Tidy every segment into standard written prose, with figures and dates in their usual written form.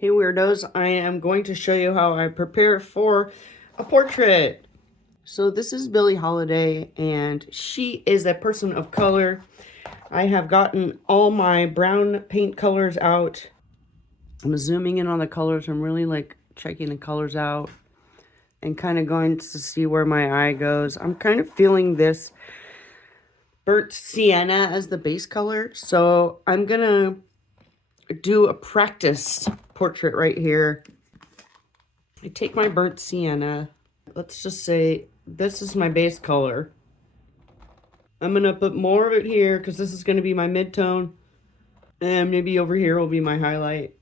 Hey weirdos, I am going to show you how I prepare for a portrait. So this is Billie Holiday and she is a person of color. I have gotten all my brown paint colors out. I'm zooming in on the colors. I'm really like checking the colors out and kind of going to see where my eye goes. I'm kind of feeling this burnt sienna as the base color. So I'm gonna do a practice portrait right here. I take my burnt sienna. Let's just say this is my base color. I'm going to put more of it here because this is going to be my mid-tone. And maybe over here will be my highlight.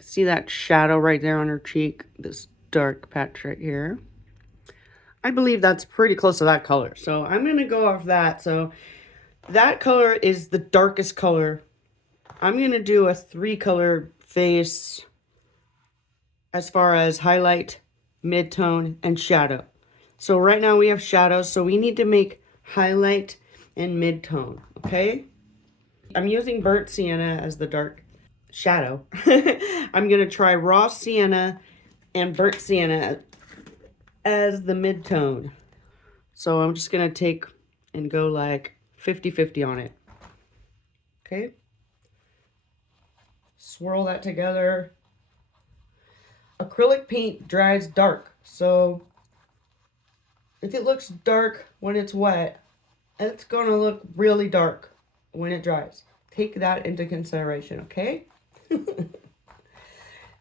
See that shadow right there on her cheek? This dark patch right here. I believe that's pretty close to that color. So I'm going to go off that. So that color is the darkest color. I'm going to do a 3-color face as far as highlight, mid-tone, and shadow. So right now we have shadows, so we need to make highlight and mid-tone, okay? I'm using burnt sienna as the dark shadow. I'm going to try raw sienna and burnt sienna as the mid-tone. So I'm just going to take and go like 50-50 on it. Okay? Swirl that together. Acrylic paint dries dark, so if it looks dark when it's wet, it's gonna look really dark when it dries. Take that into consideration, okay?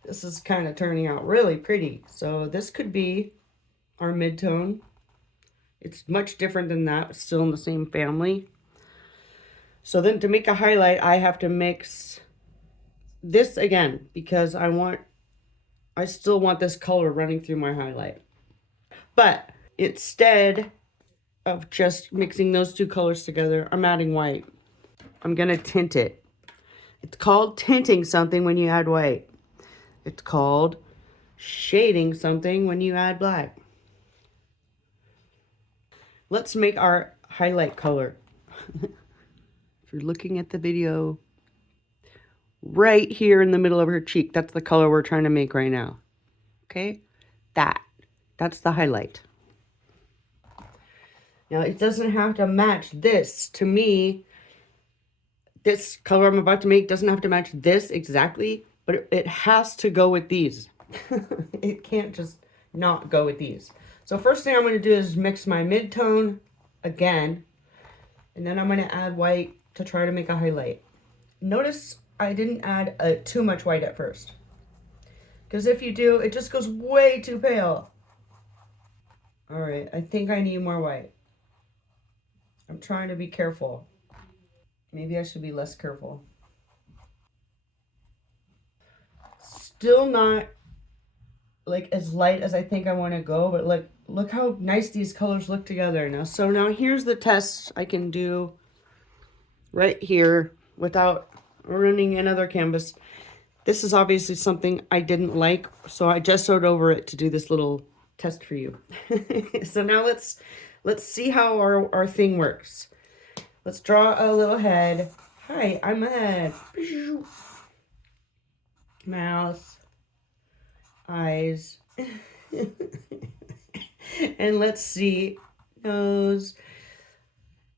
This is kind of turning out really pretty. So this could be our mid-tone. It's much different than that, still in the same family. So then to make a highlight, I have to mix this again because I still want this color running through my highlight. But instead of just mixing those two colors together, I'm adding white. I'm going to tint it. It's called tinting something when you add white. It's called shading something when you add black. Let's make our highlight color. If you're looking at the video, right here in the middle of her cheek, that's the color we're trying to make right now. Okay? That's the highlight. Now, it doesn't have to match this. To me, this color I'm about to make doesn't have to match this exactly, but it has to go with these. It can't just not go with these. So first thing I'm going to do is mix my mid-tone again, and then I'm going to add white to try to make a highlight. Notice I didn't add too much white at first, because if you do, it just goes way too pale. All right, I think I need more white. I'm trying to be careful. Maybe I should be less careful. Still not like as light as I think I want to go, but look how nice these colors look together now. So now here's the test I can do right here without running another canvas. This is obviously something I didn't like, so I just sewed over it to do this little test for you. So now let's see how our thing works. Let's draw a little head. Hi, I'm a head. Mouth. Eyes. And let's see. Nose.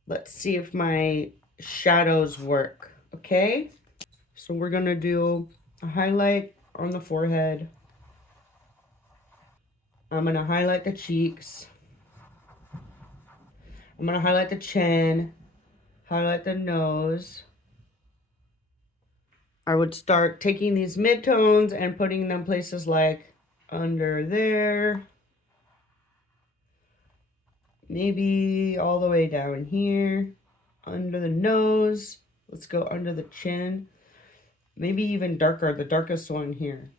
Let's see if my shadows work. Okay? So we're going to do a highlight on the forehead. I'm going to highlight the cheeks. I'm going to highlight the chin. Highlight the nose. I would start taking these midtones and putting them places like under there. Maybe all the way down here. Under the nose. Let's go under the chin. Maybe even darker, the darkest one here.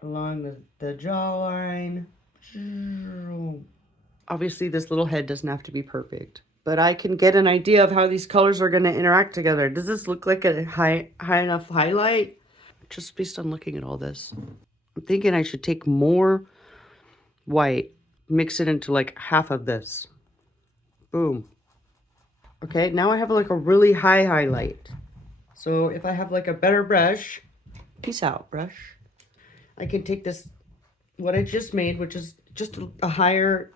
Along the jawline. Obviously, this little head doesn't have to be perfect, but I can get an idea of how these colors are going to interact together. Does this look like a high enough highlight? Just based on looking at all this, I'm thinking I should take more white, mix it into like half of this. Boom. Okay, now I have like a really high highlight. So if I have like a better brush, peace out brush, I can take this, what I just made, which is just a higher,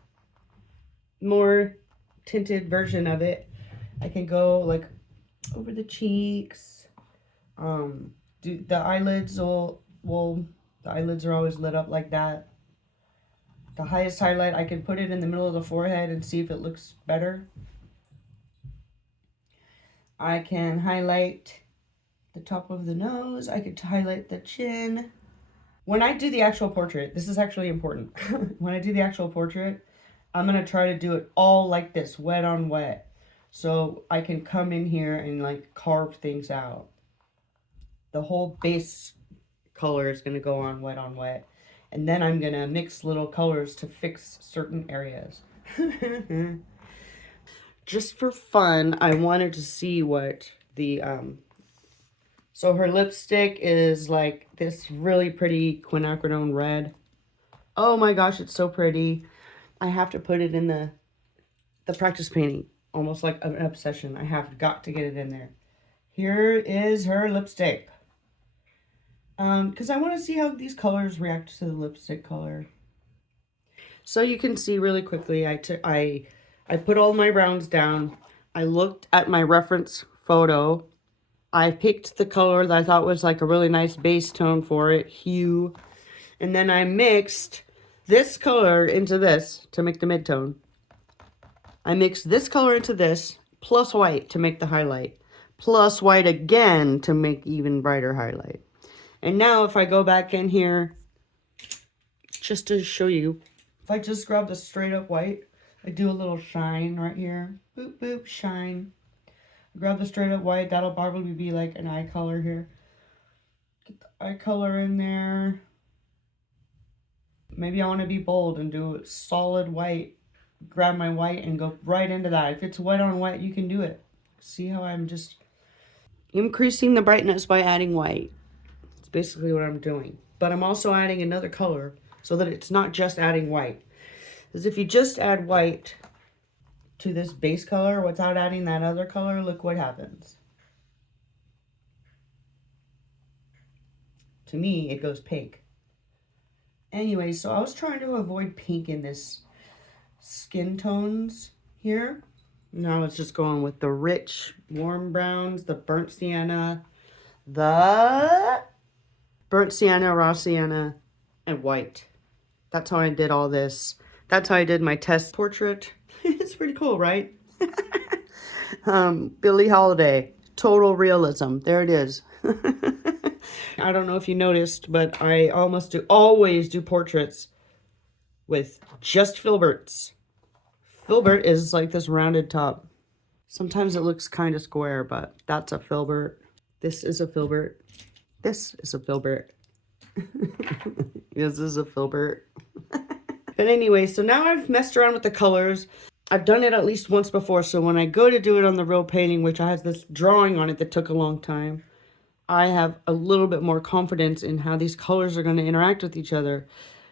more tinted version of it. I can go like over the cheeks. Do the eyelids the eyelids are always lit up like that. The highest highlight, I can put it in the middle of the forehead and see if it looks better. I can highlight the top of the nose. I could highlight the chin. When I do the actual portrait, this is actually important. When I do the actual portrait, I'm going to try to do it all like this, wet on wet. So I can come in here and like carve things out. The whole base color is going to go on wet. And then I'm going to mix little colors to fix certain areas. Just for fun, I wanted to see what the, so her lipstick is like this really pretty quinacridone red. Oh my gosh, it's so pretty. I have to put it in the practice painting. Almost like an obsession. I have got to get it in there. Here is her lipstick. Because I want to see how these colors react to the lipstick color. So you can see really quickly, I put all my browns down. I looked at my reference photo. I picked the color that I thought was like a really nice base tone for it, hue. And then I mixed this color into this to make the mid-tone. I mixed this color into this, plus white to make the highlight, plus white again to make even brighter highlight. And now if I go back in here, just to show you, if I just grab the straight up white, I do a little shine right here. Boop, boop, shine. Grab the straight up white, that'll probably be like an eye color here. Get the eye color in there. Maybe I want to be bold and do solid white. Grab my white and go right into that. If it's white on white, you can do it. See how I'm just increasing the brightness by adding white. It's basically what I'm doing. But I'm also adding another color so that it's not just adding white. Because if you just add white to this base color without adding that other color, look what happens. To me, it goes pink. Anyway, so I was trying to avoid pink in this skin tones here. Now it's just going with the rich warm browns, the burnt sienna, raw sienna, and white. That's how I did all this. That's how I did my test portrait. It's pretty cool, right? Billie Holiday, total realism. There it is. I don't know if you noticed, but I always do portraits with just filberts. Filbert is like this rounded top. Sometimes it looks kind of square, but that's a filbert. This is a filbert. This is a filbert. This is a filbert. But anyway, so now I've messed around with the colors. I've done it at least once before, so when I go to do it on the real painting, which I had this drawing on it that took a long time, I have a little bit more confidence in how these colors are going to interact with each other.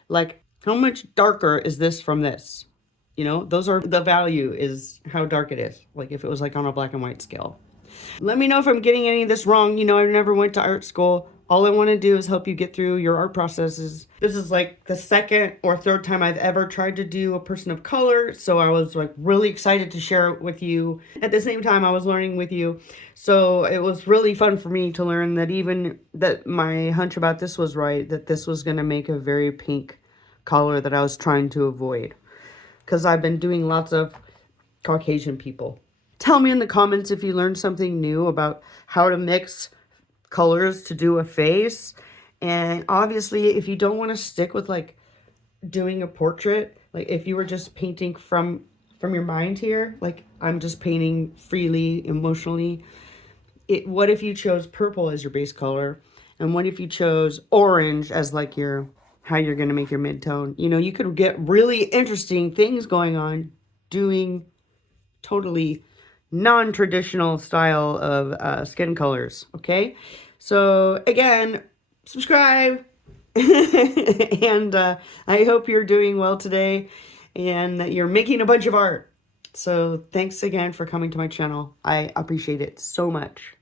Like, how much darker is this from this? You know, those are the value is how dark it is. Like if it was like on a black and white scale. Let me know if I'm getting any of this wrong. You know, I never went to art school. All I want to do is help you get through your art processes. This is like the second or third time I've ever tried to do a person of color. So I was like really excited to share it with you. At the same time, I was learning with you. So it was really fun for me to learn that even that my hunch about this was right, that this was going to make a very pink color that I was trying to avoid. Because I've been doing lots of Caucasian people. Tell me in the comments if you learned something new about how to mix colors to do a face. And obviously, if you don't want to stick with like doing a portrait, like if you were just painting from your mind here, like I'm just painting freely, emotionally. What if you chose purple as your base color? And what if you chose orange as like how you're going to make your mid-tone? You know, you could get really interesting things going on doing totally non-traditional style of skin colors, okay? So again, subscribe. And I hope you're doing well today and that you're making a bunch of art. So thanks again for coming to my channel. I appreciate it so much.